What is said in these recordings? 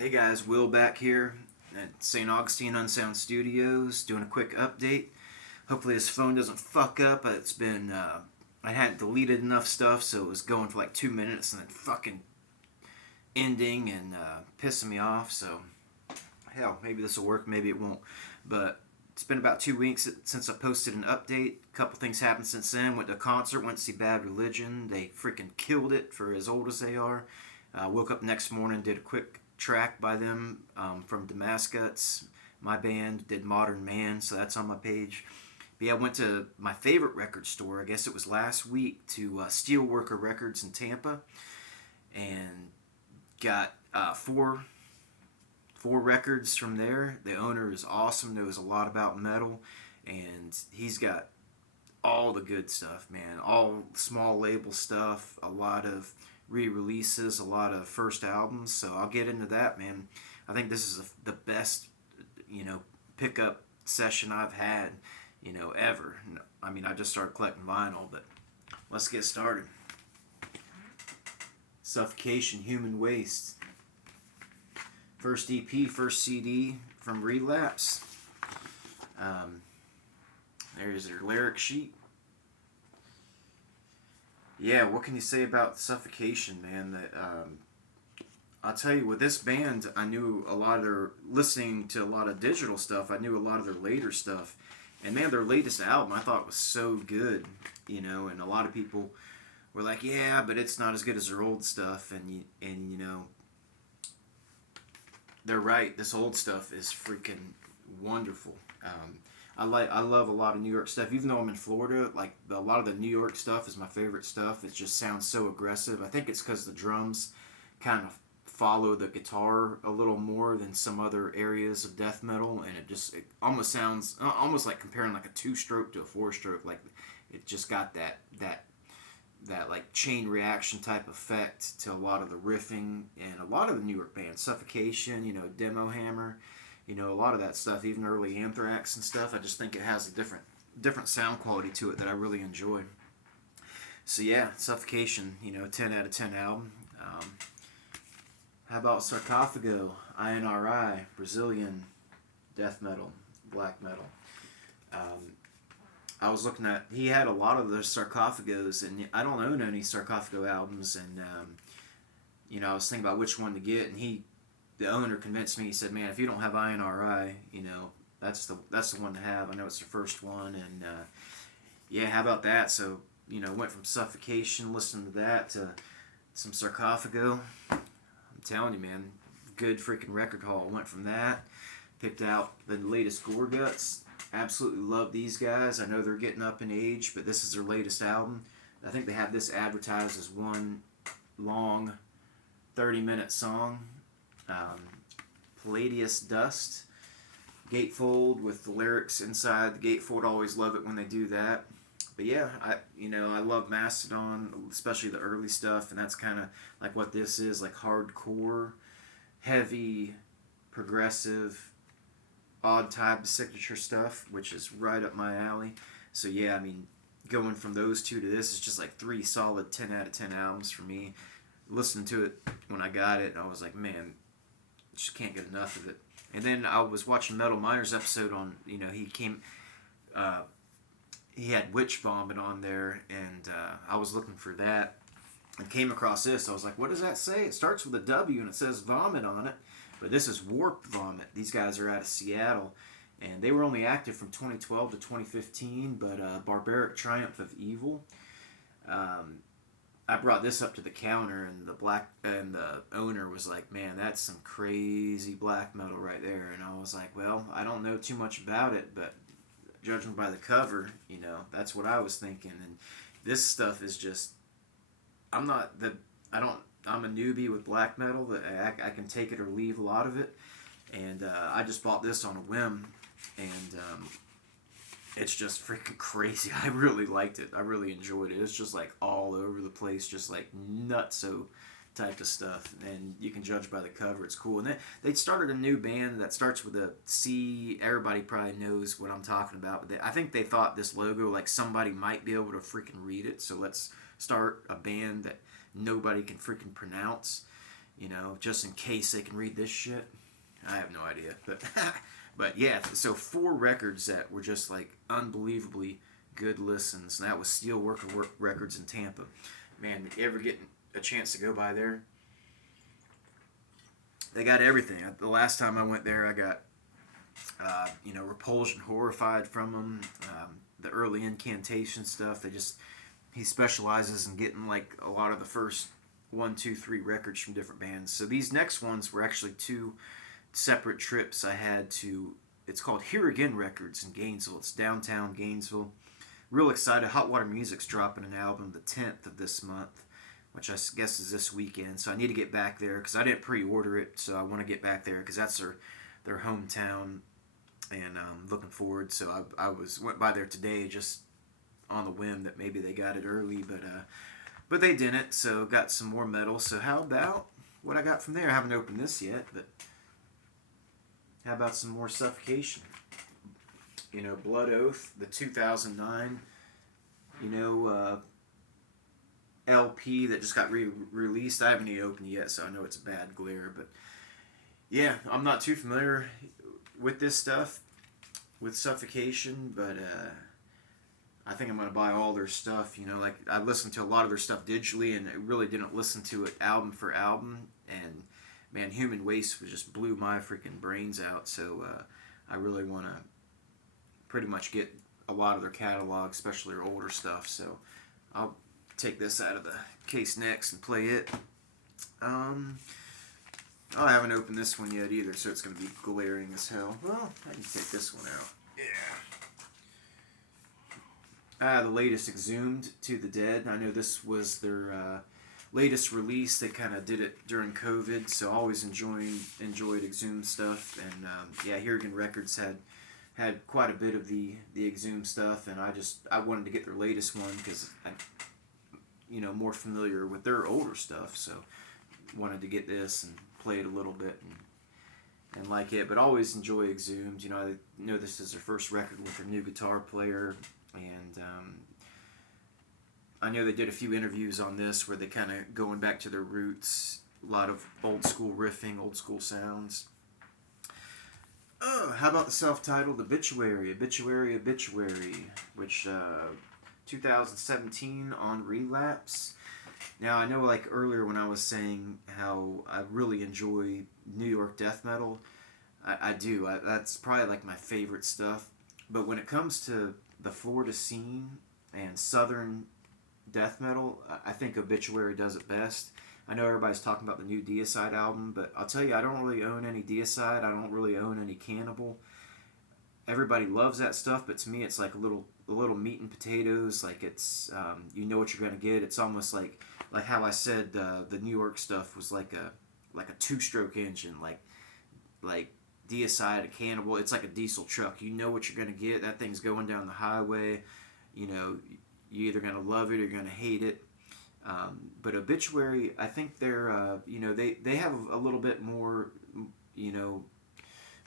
Hey guys, Will back here at St. Augustine Unsound Studios doing a quick update. Hopefully this phone doesn't fuck up. I hadn't deleted enough stuff, so it was going for like 2 minutes and then fucking ending and pissing me off. So hell, maybe this will work, maybe it won't. But it's been about 2 weeks since I posted an update. A couple things happened since then. Went to a concert, went to see Bad Religion. They freaking killed it for as old as they are. Woke up next morning, did a quick track by them from Damascus. My band did Modern Man, so that's on my page. But yeah, I went to my favorite record store, I guess it was last week, to Steelworker Records in Tampa, and got four records from there. The owner is awesome, knows a lot about metal, and he's got all the good stuff, man. All small label stuff, a lot of re-releases, a lot of first albums. So I'll get into that, man. I think this is the best, pickup session I've had, ever. I mean, I just started collecting vinyl, but let's get started. Suffocation, Human Waste. First EP, first CD from Relapse. There's their lyric sheet. Yeah, what can you say about Suffocation, man? I'll tell you, with this band, I knew a lot of listening to a lot of digital stuff, I knew a lot of their later stuff. And man, their latest album I thought was so good, and a lot of people were like, yeah, but it's not as good as their old stuff, and they're right. This old stuff is freaking wonderful. I love a lot of New York stuff. Even though I'm in Florida, like a lot of the New York stuff is my favorite stuff. It just sounds so aggressive. I think it's because the drums kind of follow the guitar a little more than some other areas of death metal, and it almost sounds almost like comparing like a two-stroke to a four-stroke. Like it just got that like chain reaction type effect to a lot of the riffing and a lot of the New York bands. Suffocation, Demo Hammer, a lot of that stuff, even early Anthrax and stuff. I just think it has a different sound quality to it that I really enjoy. So yeah, Suffocation, 10 out of 10 album. How about Sarcophago, INRI, Brazilian death metal, black metal. I was looking at, he had a lot of the Sarcophagos, and I don't own any Sarcophago albums, and I was thinking about which one to get, and the owner convinced me. He said, man, if you don't have INRI, that's the one to have. I know it's the first one, and yeah, how about that? So, went from Suffocation, listening to that, to some Sarcophago. I'm telling you, man, good freaking record haul. Went from that, picked out the latest Gorguts. Absolutely love these guys. I know they're getting up in age, but this is their latest album. I think they have this advertised as one long 30-minute song. Palladius Dust. Gatefold with the lyrics inside. The gatefold, always love it when they do that. But yeah, I love Mastodon, especially the early stuff, and that's kind of like what this is, like hardcore, heavy, progressive, odd type of signature stuff, which is right up my alley. So yeah, I mean, going from those two to this is just like 3 solid 10 out of 10 albums for me. Listening to it when I got it, I was like, man, just can't get enough of it. And then I was watching Metal Miner's episode on, he had Witch Vomit on there, and I was looking for that and came across this. I was like, what does that say? It starts with a W and it says vomit on it. But this is Warped Vomit. These guys are out of Seattle, and they were only active from 2012 to 2015. But Barbaric Triumph of Evil. I brought this up to the counter, and the owner was like, "Man, that's some crazy black metal right there." And I was like, "Well, I don't know too much about it, but judging by the cover, that's what I was thinking." And this stuff is just, I'm a newbie with black metal. I can take it or leave a lot of it, and I just bought this on a whim, and it's just freaking crazy. I really liked it. I really enjoyed it. It's just like all over the place, just like nutso type of stuff, and you can judge by the cover. It's cool. And they started a new band that starts with a C. Everybody probably knows what I'm talking about, but I think they thought this logo, like, somebody might be able to freaking read it, so let's start a band that nobody can freaking pronounce. just in case they can read this shit. I have no idea, but but yeah. So 4 records that were just like unbelievably good listens, and that was Steelworker Records in Tampa. Man, if you ever get a chance to go by there, they got everything. The last time I went there, I got Repulsion, Horrified from them. The early Incantation stuff. He specializes in getting like a lot of the first 1, 2, 3 records from different bands. So these next ones were actually 2 separate trips I had to. It's called Here Again Records in Gainesville. It's downtown Gainesville. Real excited. Hot Water Music's dropping an album the 10th of this month, which I guess is this weekend. So I need to get back there because I didn't pre-order it. So I want to get back there because that's their hometown, and I'm looking forward. So I went by there today just on the whim that maybe they got it early, but they didn't. So got some more metal. So how about what I got from there? I haven't opened this yet, but how about some more Suffocation? Blood Oath, the 2009, LP that just got released. I haven't even opened it yet, so I know it's a bad glare, but yeah, I'm not too familiar with this stuff, with Suffocation, but I think I'm going to buy all their stuff. Like I listened to a lot of their stuff digitally, and I really didn't listen to it album for album, and man, Human Waste just blew my freaking brains out, so I really want to pretty much get a lot of their catalog, especially their older stuff, so I'll take this out of the case next and play it. I haven't opened this one yet either, so it's going to be glaring as hell. Well, I can take this one out. Yeah. The latest Exhumed to the Dead. I know this was their latest release. They kind of did it during COVID, so I always enjoyed Exhumed stuff. And yeah, Here Again Records had quite a bit of the Exhumed stuff, and I wanted to get their latest one because I'm more familiar with their older stuff, so wanted to get this and play it a little bit and like it. But always enjoy Exhumed. I know this is their first record with their new guitar player, and I know they did a few interviews on this where they kind of going back to their roots, a lot of old school riffing, old school sounds. Oh, how about the self-titled Obituary, which 2017 on Relapse. Now, I know like earlier when I was saying how I really enjoy New York death metal, I do. That's probably like my favorite stuff. But when it comes to the Florida scene and southern death metal, I think Obituary does it best. I know everybody's talking about the new Deicide album, but I'll tell you, I don't really own any Deicide. I don't really own any Cannibal. Everybody loves that stuff, but to me, it's like a little meat and potatoes. Like it's, you know what you're gonna get. It's almost like how I said the New York stuff was like a 2-stroke engine, like Deicide, a Cannibal. It's like a diesel truck. You know what you're gonna get. That thing's going down the highway. You're either gonna love it or you're gonna hate it. But Obituary, I think they're, they have a little bit more,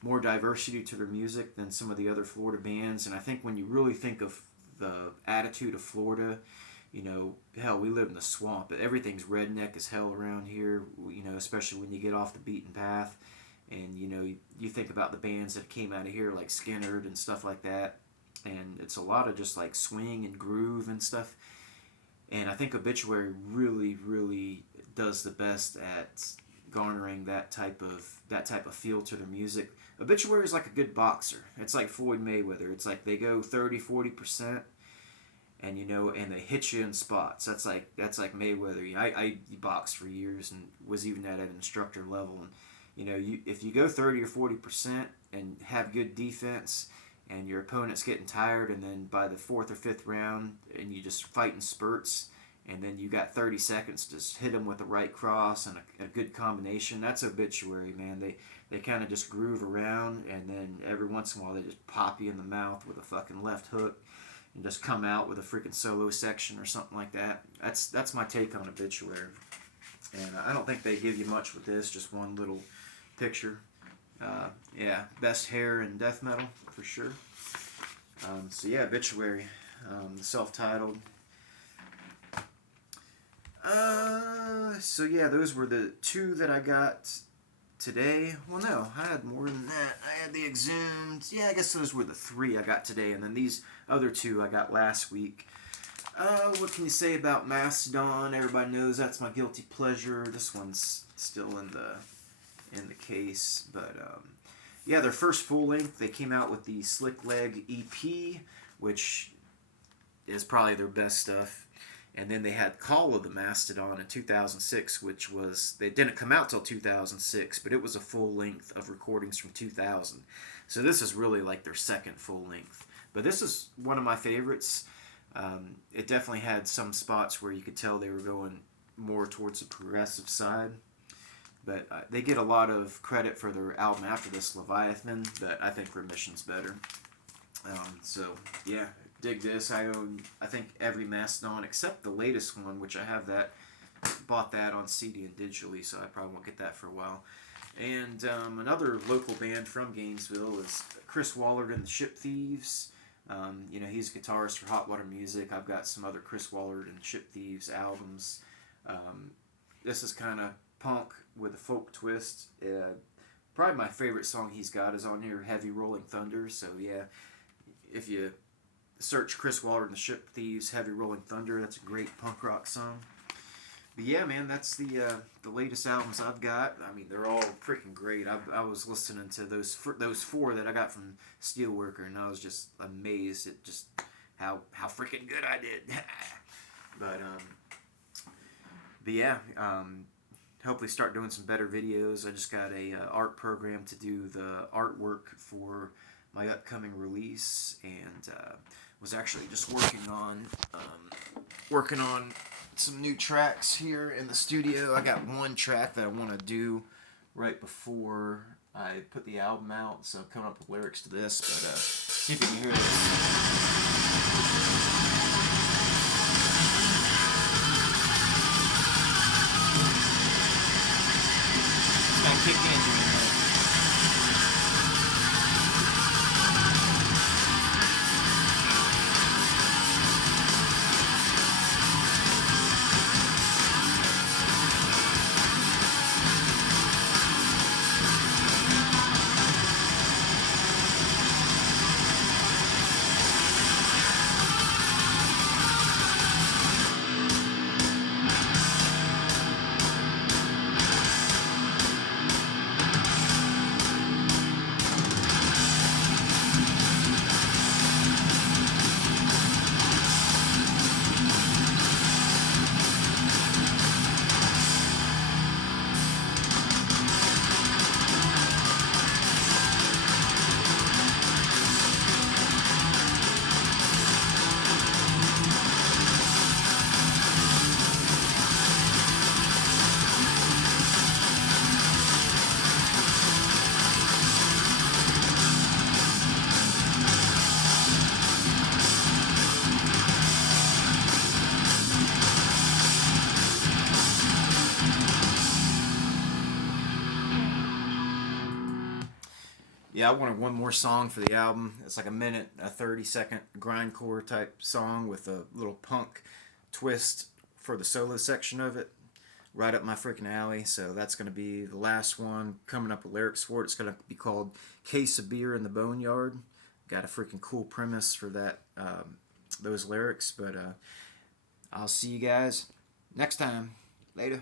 more diversity to their music than some of the other Florida bands. And I think when you really think of the attitude of Florida, hell, we live in the swamp. Everything's redneck as hell around here, especially when you get off the beaten path. And, you think about the bands that came out of here like Skinner and stuff like that. And it's a lot of just like swing and groove and stuff. And I think Obituary really, really does the best at garnering that type of feel to their music. Obituary is like a good boxer. It's like Floyd Mayweather. It's like they go 30-40%, and and they hit you in spots. That's like Mayweather. I boxed for years and was even at an instructor level. And if you go 30 or 40% and have good defense, and your opponent's getting tired, and then by the 4th or 5th round, and you just fight in spurts, and then you got 30 seconds to just hit them with the right cross and a good combination. That's Obituary, man. They kind of just groove around, and then every once in a while they just pop you in the mouth with a fucking left hook and just come out with a freaking solo section or something like that. That's my take on Obituary. And I don't think they give you much with this, just one little picture. Yeah, best hair in death metal for sure. So yeah, Obituary, self-titled. So yeah, those were the two that I got today. Well, no, I had more than that. I had the Exhumed. Yeah, I guess those were the three I got today, and then these other two I got last week. What can you say about Mastodon? Everybody knows that's my guilty pleasure. This one's still in the case, but yeah, their first full length, they came out with the Slick Leg EP, which is probably their best stuff. And then they had Call of the Mastodon in 2006, which was, they didn't come out till 2006, but it was a full length of recordings from 2000. So this is really like their second full length. But this is one of my favorites. It definitely had some spots where you could tell they were going more towards the progressive side. But they get a lot of credit for their album after this, Leviathan, but I think Remission's better. So, yeah, dig this. I own, I think, every Mastodon except the latest one, which I have that, bought that on CD and digitally, so I probably won't get that for a while. And another local band from Gainesville is Chris Wallard and the Ship Thieves. You know, he's a guitarist for Hot Water Music. I've got some other Chris Wallard and Ship Thieves albums. This is kind of punk with a folk twist. Probably my favorite song he's got is on here, Heavy Rolling Thunder. So yeah, if you search Chris Wallard and the Ship Thieves, Heavy Rolling Thunder, that's a great punk rock song. But yeah, man, that's the latest albums I've got. I mean, they're all freaking great. I was listening to those four that I got from Steelworker, and I was just amazed at just how freaking good I did. but yeah, hopefully start doing some better videos. I just got a art program to do the artwork for my upcoming release, and was actually just working on some new tracks here in the studio. I got one track that I want to do right before I put the album out, so I'm coming up with lyrics to this, but see if you can hear this. It's gonna kick in here in a minute. Yeah, I wanted one more song for the album. It's like a 30-second grindcore type song with a little punk twist for the solo section of it. Right up my freaking alley. So that's going to be the last one. Coming up with lyrics for it. It's going to be called Case of Beer in the Boneyard. Got a freaking cool premise for that, those lyrics. But I'll see you guys next time. Later.